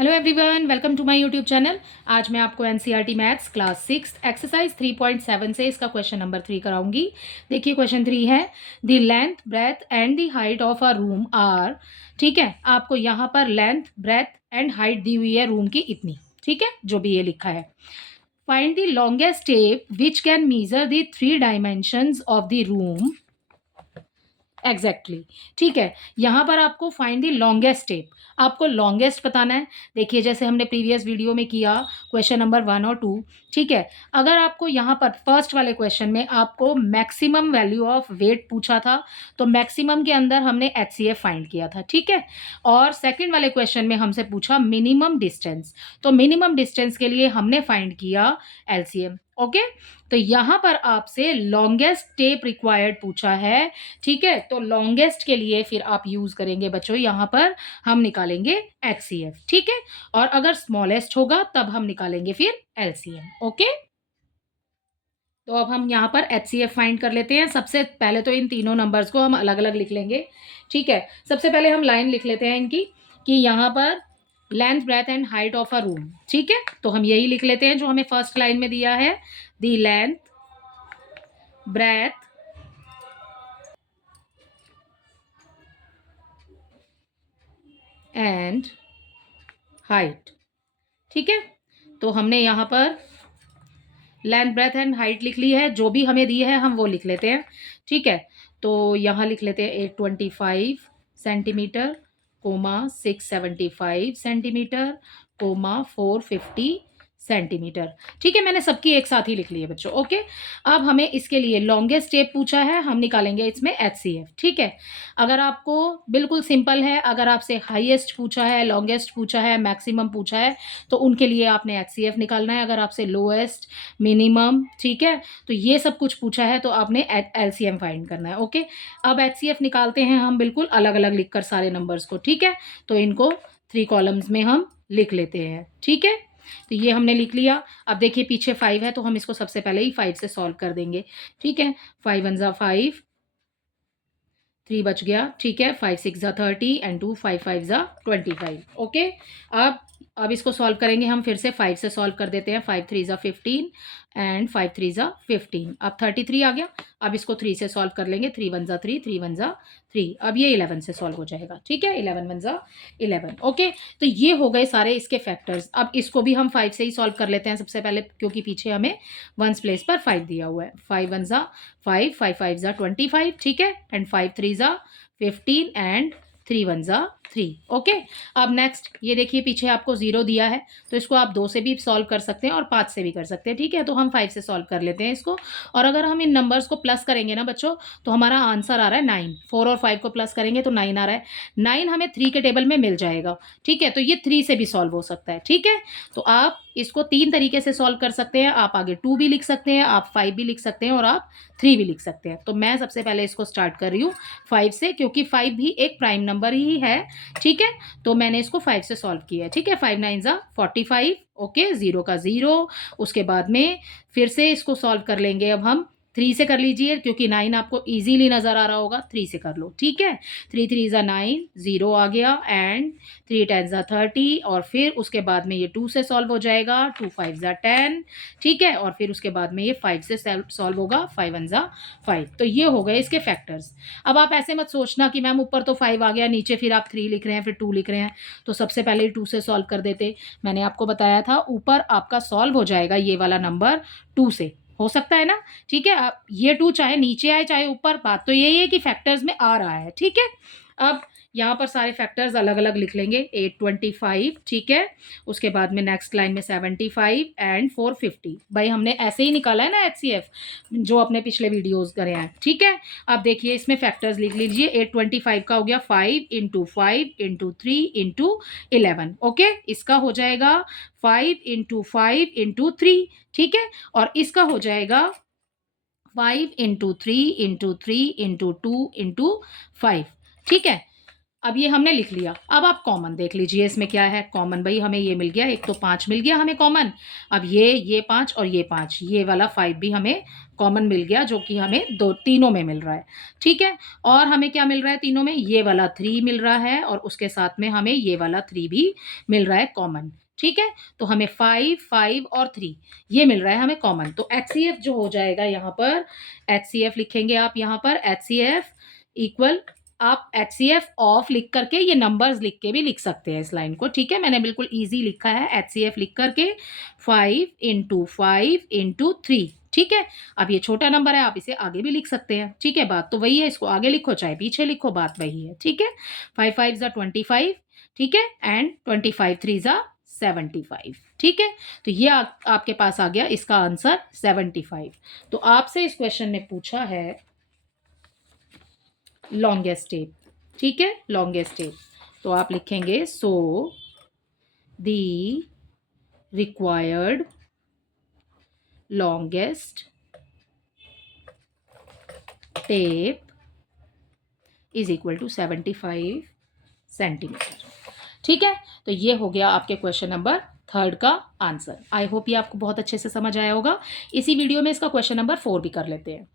Hello everyone, welcome to my YouTube channel. आज मैं आपको एनसीईआरटी मैथ्स क्लास 6 एक्सरसाइज 3.7 से इसका क्वेश्चन नंबर 3 कराऊंगी। देखिए क्वेश्चन 3 है, the length breadth and the height of a room are. ठीक है, आपको यहाँ पर लेंथ ब्रेथ एंड हाइट दी हुई है रूम की इतनी। ठीक है, जो भी ये लिखा है। Find the longest tape which can measure the 3 dimensions of the room exactly ठीक है, यहाँ पर आपको फाइंड द लॉन्गेस्ट टेप, आपको लॉन्गेस्ट बताना है। देखिए जैसे हमने प्रीवियस वीडियो में किया क्वेश्चन नंबर 1 और 2। ठीक है, अगर आपको यहाँ पर फर्स्ट वाले क्वेश्चन में आपको मैक्सिमम वैल्यू ऑफ वेट पूछा था, तो मैक्सिमम के अंदर हमने एचसीएफ फाइंड किया था। ठीक है, और सेकंड वाले क्वेश्चन में हमसे पूछा मिनिमम डिस्टेंस, तो मिनिमम डिस्टेंस के लिए हमने फाइंड किया एलसीएम। ओके, तो यहाँ पर आपसे लॉन्गेस्ट टेप रिक्वायर्ड पूछा है। ठीक है, तो लॉन्गेस्ट के लिए फिर आप यूज करेंगे बच्चों, यहाँ पर हम निकालेंगे एचसीएफ। ठीक है, और अगर स्मॉलेस्ट होगा तब हम निकालेंगे फिर एलसीएम। ओके, तो अब हम यहाँ पर एचसीएफ फाइंड कर लेते हैं। सबसे पहले तो इन तीनों नंबर्स को हम अलग अलग लिख लेंगे। ठीक है, सबसे पहले हम लाइन लिख लेते हैं इनकी कि यहाँ पर length breadth and height of a room. ठीक है, तो हम यही लिख लेते हैं जो हमें फर्स्ट लाइन में दिया है, the length breadth and height. ठीक है, तो हमने यहाँ पर लेंथ ब्रेथ एंड हाइट लिख ली है, जो भी हमें दी है हम वो लिख लेते हैं। ठीक है, तो यहाँ लिख लेते हैं 825 centimetre comma 675 centimetre comma 450 centimetre. ठीक है, मैंने सबकी एक साथ ही लिख ली है बच्चों। ओके, अब हमें इसके लिए लॉन्गेस्ट स्टेप पूछा है, हम निकालेंगे इसमें एचसीएफ। ठीक है, अगर आपको बिल्कुल सिंपल है, अगर आपसे हाईएस्ट पूछा है, लॉन्गेस्ट पूछा है, मैक्सिमम पूछा है, तो उनके लिए आपने एचसीएफ निकालना है। अगर आपसे लोएस्ट, मिनिमम, ठीक है, तो ये सब कुछ पूछा है तो आपने एलसीएम फाइंड करना है। ओके, अब एचसीएफ निकालते हैं हम बिल्कुल अलग अलग लिखकर सारे नंबर्स को। ठीक है, तो इनको 3 कॉलम्स में हम लिख लेते हैं। ठीक है, तो ये हमने लिख लिया। अब देखिए पीछे 5 है, तो हम इसको सबसे पहले ही 5 से सॉल्व कर देंगे। ठीक है, 5 1 जा 5, 3 बच गया। ठीक है, 5 6 जा 30 एंड 2 5 5 जा 25। ओके, अब इसको सॉल्व करेंगे हम, फिर से 5 से सॉल्व कर देते हैं। 5 3 जा 15 एंड 5 3 जा 15, अब 33 आ गया। अब इसको 3 से सॉल्व कर लेंगे। 3 1 जा 3, 3 1 जा 3, अब ये 11 से सॉल्व हो जाएगा। ठीक है, 11 1 जा 11। ओके, तो ये हो गए सारे इसके फैक्टर्स। अब इसको भी हम 5 से ही सॉल्व कर लेते हैं सबसे पहले, क्योंकि पीछे हमें वंस प्लेस पर 5 दिया हुआ है। 5 1 जा 5, 5 5 जा 25। ठीक है, एंड 5 3 जा 15 एंड 3 1 जा 3। ओके, अब नेक्स्ट ये देखिए पीछे आपको 0 दिया है, तो इसको आप 2 से भी सॉल्व कर सकते हैं और 5 से भी कर सकते हैं। ठीक है, तो हम 5 से सॉल्व कर लेते हैं इसको। और अगर हम इन नंबर्स को प्लस करेंगे ना बच्चों, तो हमारा आंसर आ रहा है 9। 4 और 5 को प्लस करेंगे तो 9 आ रहा है। 9 हमें 3 के टेबल में मिल जाएगा। ठीक है, तो ये 3 से भी सॉल्व हो सकता है। ठीक है, तो आप इसको 3 तरीके से सॉल्व कर सकते हैं। आप आगे 2 भी लिख सकते हैं, आप 5 भी लिख सकते हैं और आप 3 भी लिख सकते हैं। तो मैं सबसे पहले इसको स्टार्ट कर रही हूँ 5 से, क्योंकि 5 भी एक प्राइम नंबर ही है। ठीक है, तो मैंने इसको 5 से सॉल्व किया है। ठीक है, 5 9 जा 45। ओके, 0 का 0। उसके बाद में फिर से इसको सॉल्व कर लेंगे अब हम। 3 से कर लीजिए, क्योंकि 9 आपको इजीली नजर आ रहा होगा। 3 से कर लो। ठीक है, 3 3 जा 9, 0 आ गया एंड 3 10 जा 30, और फिर उसके बाद में ये 2 से सॉल्व हो जाएगा। 2 5 जा 10। ठीक है, और फिर उसके बाद में ये 5 से सॉल्व होगा। 5 1 जा 5। तो ये हो गए इसके फैक्टर्स। अब आप ऐसे मत सोचना कि मैम ऊपर तो 5 आ गया, नीचे फिर आप 3 लिख रहे हैं, फिर 2 लिख रहे हैं। तो सबसे पहले 2 से सॉल्व कर देते। मैंने आपको बताया था ऊपर आपका सॉल्व हो जाएगा ये वाला नंबर 2 से, हो सकता है ना। ठीक है, अब ये 2 चाहे नीचे आए चाहे ऊपर, बात तो यही है कि फैक्टर्स में आ रहा है। ठीक है, अब यहाँ पर सारे फैक्टर्स अलग अलग लिख लेंगे। 825। ठीक है, उसके बाद में नेक्स्ट लाइन में 75 एंड 450। भाई हमने ऐसे ही निकाला है ना एचसीएफ, जो अपने पिछले वीडियोस करे हैं। ठीक है, अब देखिए इसमें फैक्टर्स लिख लीजिए। 825 का हो गया 5 इंटू 5 इंटू 3 इंटू 11। ओके, इसका हो जाएगा 5 इंटू 5 इंटू 3। ठीक है, और इसका हो जाएगा 5 इंटू 3 इंटू 3 इंटू 2 इंटू 5। ठीक है, अब ये हमने लिख लिया। अब आप कॉमन देख लीजिए इसमें क्या है। कॉमन भाई हमें ये मिल गया, एक तो 5 मिल गया हमें कॉमन। अब ये 5 और ये 5, ये वाला 5 भी हमें कॉमन मिल गया, जो कि हमें दो तीनों में मिल रहा है। ठीक है, और हमें क्या मिल रहा है तीनों में? ये वाला 3 मिल रहा है, और उसके साथ में हमें ये वाला 3 भी मिल रहा है कॉमन। ठीक है, तो हमें 5, 5 और 3 ये मिल रहा है हमें कॉमन। तो HCF जो हो जाएगा यहाँ पर, HCF लिखेंगे आप यहाँ पर, HCF इक्वल, आप HCF ऑफ लिख करके ये नंबर्स लिख के भी लिख सकते हैं इस लाइन को। ठीक है, मैंने बिल्कुल इजी लिखा है HCF लिख करके 5 इंटू 5 इंटू 3। ठीक है, अब ये छोटा नंबर है, आप इसे आगे भी लिख सकते हैं। ठीक है, बात तो वही है, इसको आगे लिखो चाहे पीछे लिखो, बात वही है। ठीक है, 5 5 ज़ा 25। ठीक है, एंड 25 3 ज़ा 75। ठीक है, तो ये आपके पास आ गया इसका आंसर 75। तो आपसे इस क्वेश्चन ने पूछा है लॉन्गेस्ट टेप। ठीक है, लॉन्गेस्ट टेप, तो आप लिखेंगे so the required longest tape is equal to 75 centimetre. ठीक है, तो ये हो गया आपके क्वेश्चन नंबर 3 का आंसर। आई होप ये आपको बहुत अच्छे से समझ आया होगा। इसी वीडियो में इसका क्वेश्चन नंबर 4 भी कर लेते हैं।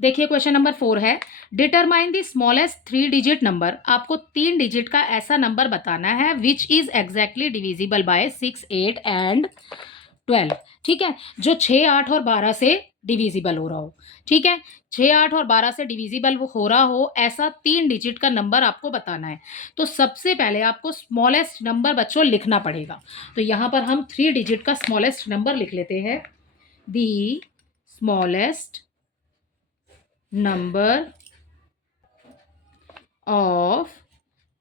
देखिए क्वेश्चन नंबर 4 है, determine the smallest 3 digit number. आपको 3 डिजिट का ऐसा नंबर बताना है which is exactly divisible by 6, 8 and 12। ठीक है, जो 6, 8 और 12 से डिविजिबल हो रहा हो। ठीक है, 6, 8 और 12 से डिविजिबल वो हो रहा हो, ऐसा 3 डिजिट का नंबर आपको बताना है। तो सबसे पहले आपको स्मॉलेस्ट नंबर बच्चों लिखना पड़ेगा। तो यहाँ पर हम 3 डिजिट का स्मॉलेस्ट नंबर लिख लेते हैं। The smallest number of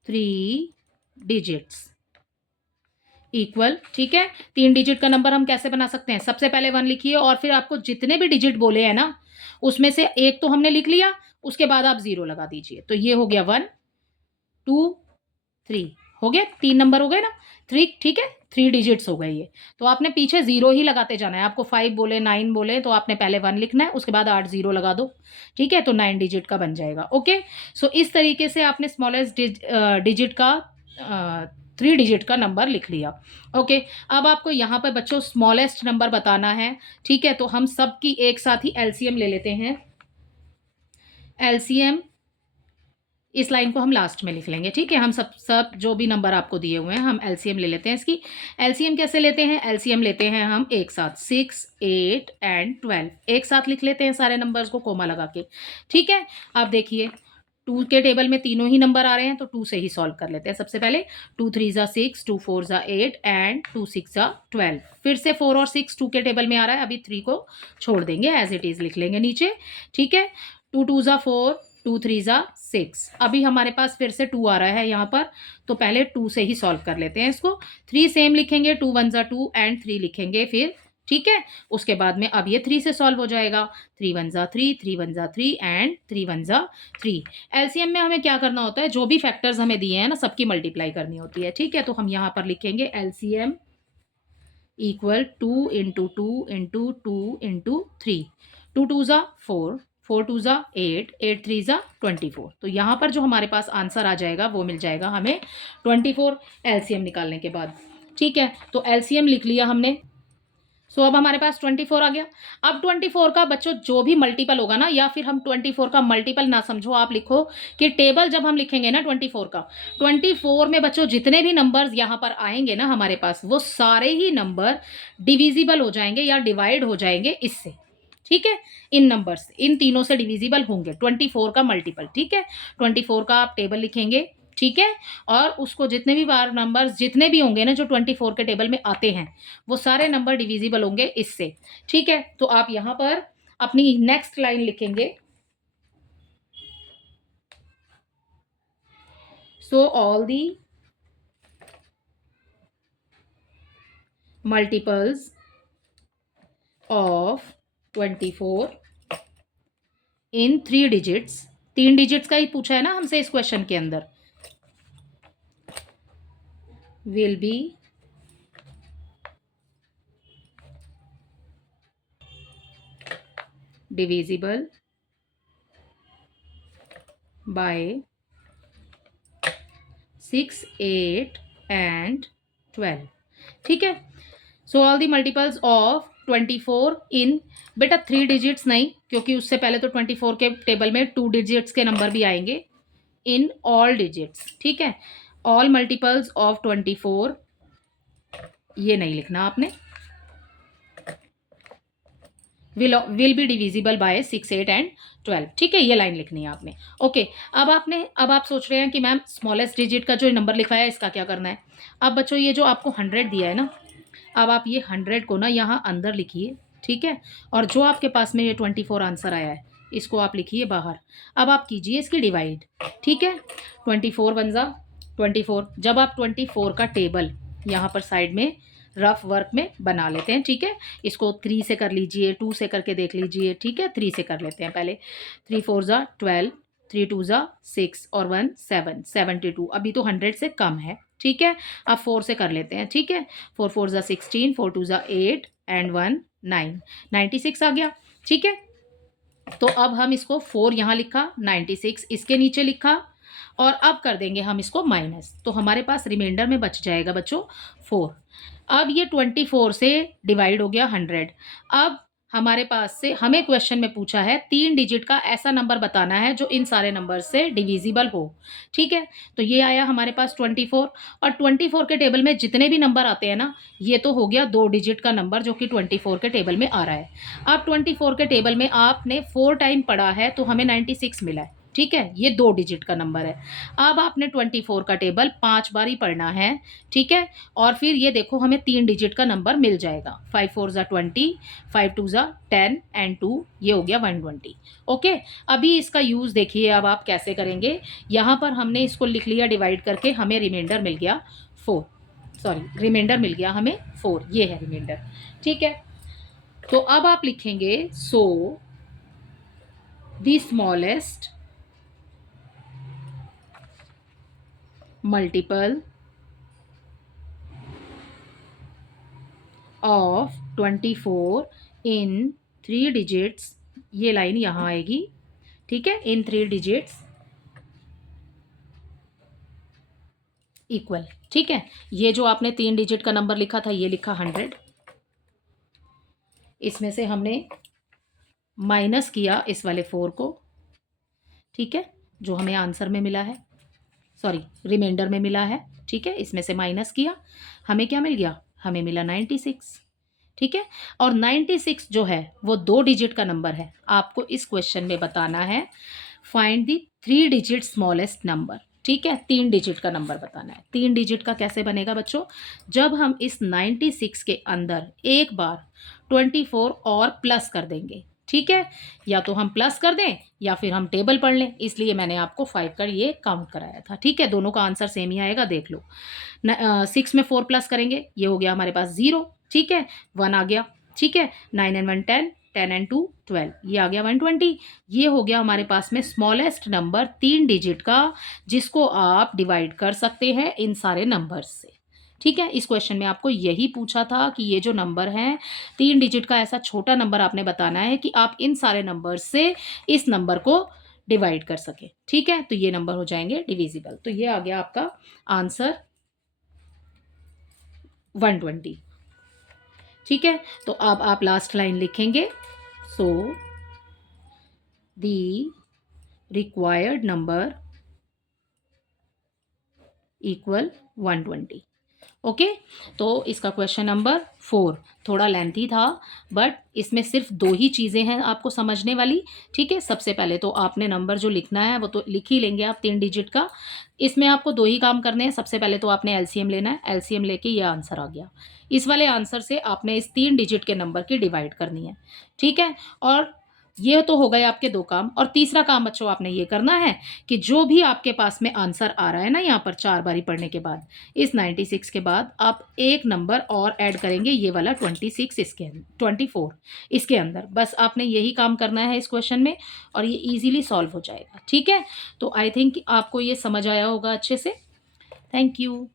3 digits equal. ठीक है, 3 डिजिट का नंबर हम कैसे बना सकते हैं? सबसे पहले 1 लिखिए, और फिर आपको जितने भी डिजिट बोले हैं ना, उसमें से एक तो हमने लिख लिया, उसके बाद आप 0 लगा दीजिए। तो ये हो गया 1 2 3, हो गया 3 नंबर हो गए ना, 3। ठीक है, 3 डिजिट्स हो गए ये। तो आपने पीछे 0 ही लगाते जाना है। आपको 5 बोले 9 बोले तो आपने पहले 1 लिखना है, उसके बाद 8 0 लगा दो। ठीक है, तो 9 डिजिट का बन जाएगा। ओके, सो इस तरीके से आपने स्मॉलेस्ट डिजिट का 3 डिजिट का नंबर लिख लिया। ओके, अब आपको यहाँ पर बच्चों स्मॉलेस्ट नंबर बताना है। ठीक है, तो हम सब की एक साथ ही एलसीएम ले लेते हैं। एलसीएम इस लाइन को हम लास्ट में लिख लेंगे। ठीक है, हम सब जो भी नंबर आपको दिए हुए हैं हम एलसीएम ले लेते हैं इसकी। एलसीएम कैसे लेते हैं? एलसीएम लेते हैं हम एक साथ, 6, 8 एंड 12 एक साथ लिख लेते हैं सारे नंबर्स को कोमा लगा के। ठीक है, अब देखिए 2 के टेबल में तीनों ही नंबर आ रहे हैं, तो 2 से ही सॉल्व कर लेते हैं। सबसे पहले 2 3 ज़ा 6, 2 4 ज़ा 8 एंड 2 6 ज़ा 12। फिर से 4 और 6 2 के टेबल में आ रहा है, अभी 3 को छोड़ देंगे, एज इट इज़ लिख लेंगे नीचे। ठीक है, 2 2 ज़ा 4, 2 3 ज़ा 6। अभी हमारे पास फिर से 2 आ रहा है यहाँ पर, तो पहले 2 से ही सॉल्व कर लेते हैं इसको। 3 सेम लिखेंगे, 2 1 ज़ा 2 एंड 3 लिखेंगे फिर। ठीक है, उसके बाद में अब ये 3 से सॉल्व हो जाएगा। 3 1 ज़ा 3, 3 1 ज़ा 3 एंड 3 1 ज़ा 3। एलसीएम में हमें क्या करना होता है, जो भी फैक्टर्स हमें दिए हैं ना, सबकी मल्टीप्लाई करनी होती है। ठीक है, तो हम यहाँ पर लिखेंगे LCM equal 2 into 2 into 2 into 3। 2 2 ज़ा 4, 4 2 ज़ा 8, 8 3 ज़ा 24। तो यहाँ पर जो हमारे पास आंसर आ जाएगा वो मिल जाएगा हमें 24 एलसीएम निकालने के बाद। ठीक है, तो एलसीएम लिख लिया हमने। सो अब हमारे पास 24 आ गया। अब 24 का बच्चों जो भी मल्टीपल होगा ना, या फिर हम 24 का मल्टीपल ना समझो, आप लिखो कि टेबल जब हम लिखेंगे ना 24 का, 24 में बच्चों जितने भी नंबर्स यहाँ पर आएंगे ना हमारे पास, वो सारे ही नंबर डिविजिबल हो जाएंगे या डिवाइड हो जाएंगे इससे। ठीक है, इन नंबर्स, इन तीनों से डिविजिबल होंगे 24 का मल्टीपल। ठीक है, 24 का आप टेबल लिखेंगे। ठीक है, और उसको जितने भी बार नंबर्स जितने भी होंगे ना जो 24 के टेबल में आते हैं, वो सारे नंबर डिविजिबल होंगे इससे। ठीक है, तो आप यहां पर अपनी नेक्स्ट लाइन लिखेंगे, so all the multiples of 24 in 3 digits, 3 digits का ही पूछा है ना हमसे इस क्वेश्चन के अंदर, will be divisible by 6, 8 and 12। ठीक है। So all the multiples of 24 इन, बेटा 3 डिजिट्स नहीं, क्योंकि उससे पहले तो 24 के टेबल में 2 डिजिट्स के नंबर भी आएंगे। इन ऑल डिजिट्स, ठीक है। ऑल मल्टीपल्स ऑफ 24, ये नहीं लिखना आपने। Will be divisible by 6, 8 and 12। ठीक है, ये लाइन लिखनी है आपने। ओके, अब आप सोच रहे हैं कि मैम स्मॉलेस्ट डिजिट का जो नंबर लिखा है इसका क्या करना है। अब बच्चों ये जो आपको 100 दिया है ना, अब आप ये 100 को ना यहाँ अंदर लिखिए, ठीक है। और जो आपके पास में ये 24 आंसर आया है इसको आप लिखिए बाहर। अब आप कीजिए इसकी डिवाइड, ठीक है। 24 वन जा 24। जब आप 24 का टेबल यहाँ पर साइड में रफ वर्क में बना लेते हैं, ठीक है। इसको 3 से कर लीजिए, 2 से करके देख लीजिए, ठीक है। 3 से कर लेते हैं पहले। 3 4 जा 12, 3 2 जा 6 और 1 7, 72। अभी तो 100 से कम है, ठीक है। अब 4 से कर लेते हैं, ठीक है। 4 4 जा 16, 4 2 जा 8 एंड 1 9, 96 आ गया, ठीक है। तो अब हम इसको 4 यहाँ लिखा, 96 इसके नीचे लिखा, और अब कर देंगे हम इसको माइनस, तो हमारे पास रिमाइंडर में बच जाएगा बच्चों 4। अब ये 24 से डिवाइड हो गया 100। अब हमारे पास से हमें क्वेश्चन में पूछा है 3 डिजिट का ऐसा नंबर बताना है जो इन सारे नंबर से डिविजिबल हो, ठीक है। तो ये आया हमारे पास 24, और 24 के टेबल में जितने भी नंबर आते हैं ना, ये तो हो गया 2 डिजिट का नंबर जो कि 24 के टेबल में आ रहा है। अब 24 के टेबल में आपने 4 टाइम पढ़ा है तो हमें 96 मिला है, ठीक है। ये 2 डिजिट का नंबर है। अब आपने 24 का टेबल 5 बार ही पढ़ना है, ठीक है। और फिर ये देखो हमें 3 डिजिट का नंबर मिल जाएगा। 5 4 जा 20, 5 2 जा 10 एंड 2, ये हो गया 120। ओके, अभी इसका यूज़ देखिए अब आप कैसे करेंगे। यहाँ पर हमने इसको लिख लिया डिवाइड करके, हमें रिमाइंडर मिल गया 4, सॉरी रिमाइंडर मिल गया हमें 4, ये है रिमाइंडर, ठीक है। तो अब आप लिखेंगे so the smallest multiple of 24 in 3 digits, ये लाइन यहाँ आएगी, ठीक है। इन 3 डिजिट्स इक्वल, ठीक है। ये जो आपने 3 डिजिट का नंबर लिखा था ये लिखा 100, इसमें से हमने माइनस किया इस वाले 4 को, ठीक है, जो हमें आंसर में मिला है, सॉरी रिमाइंडर में मिला है, ठीक है। इसमें से माइनस किया, हमें क्या मिल गया, हमें मिला 96, ठीक है। और 96 जो है वो 2 डिजिट का नंबर है। आपको इस क्वेश्चन में बताना है find the 3 digit smallest number, ठीक है। 3 डिजिट का नंबर बताना है। 3 डिजिट का कैसे बनेगा बच्चों, जब हम इस 96 के अंदर एक बार 24 और प्लस कर देंगे, ठीक है। या तो हम प्लस कर दें या फिर हम टेबल पढ़ लें, इसलिए मैंने आपको 5 का ये काउंट कराया था, ठीक है। दोनों का आंसर सेम ही आएगा, देख लो। 6 में 4 प्लस करेंगे, ये हो गया हमारे पास 0, ठीक है। 1 आ गया, ठीक है। 9 एंड 1 10, 10 एंड 2 12, ये आ गया 120। ये हो गया हमारे पास में स्मॉलेस्ट नंबर 3 डिजिट का, जिसको आप डिवाइड कर सकते हैं इन सारे नंबर्स से, ठीक है। इस क्वेश्चन में आपको यही पूछा था कि ये जो नंबर है 3 डिजिट का ऐसा छोटा नंबर आपने बताना है कि आप इन सारे नंबर से इस नंबर को डिवाइड कर सके, ठीक है। तो ये नंबर हो जाएंगे डिविजिबल। तो ये आ गया आपका आंसर 120, ठीक है। तो अब आप लास्ट लाइन लिखेंगे so the required number equal 120। Okay, तो इसका क्वेश्चन नंबर 4 थोड़ा लेंथी था, बट इसमें सिर्फ 2 ही चीज़ें हैं आपको समझने वाली, ठीक है। सबसे पहले तो आपने नंबर जो लिखना है वो तो लिख ही लेंगे आप 3 डिजिट का। इसमें आपको 2 ही काम करने हैं। सबसे पहले तो आपने एलसीएम लेना है, एलसीएम लेके ये आंसर आ गया। इस वाले आंसर से आपने इस 3 डिजिट के नंबर की डिवाइड करनी है, ठीक है। और ये तो हो गए आपके 2 काम। और तीसरा काम बच्चों आपने ये करना है कि जो भी आपके पास में आंसर आ रहा है ना यहाँ पर 4 बारी पढ़ने के बाद, इस 96 के बाद आप एक नंबर और ऐड करेंगे, ये वाला 26 इसके अंदर, 24 इसके अंदर। बस आपने यही काम करना है इस क्वेश्चन में और ये इजीली सॉल्व हो जाएगा, ठीक है। तो आई थिंक आपको ये समझ आया होगा अच्छे से। Thank you.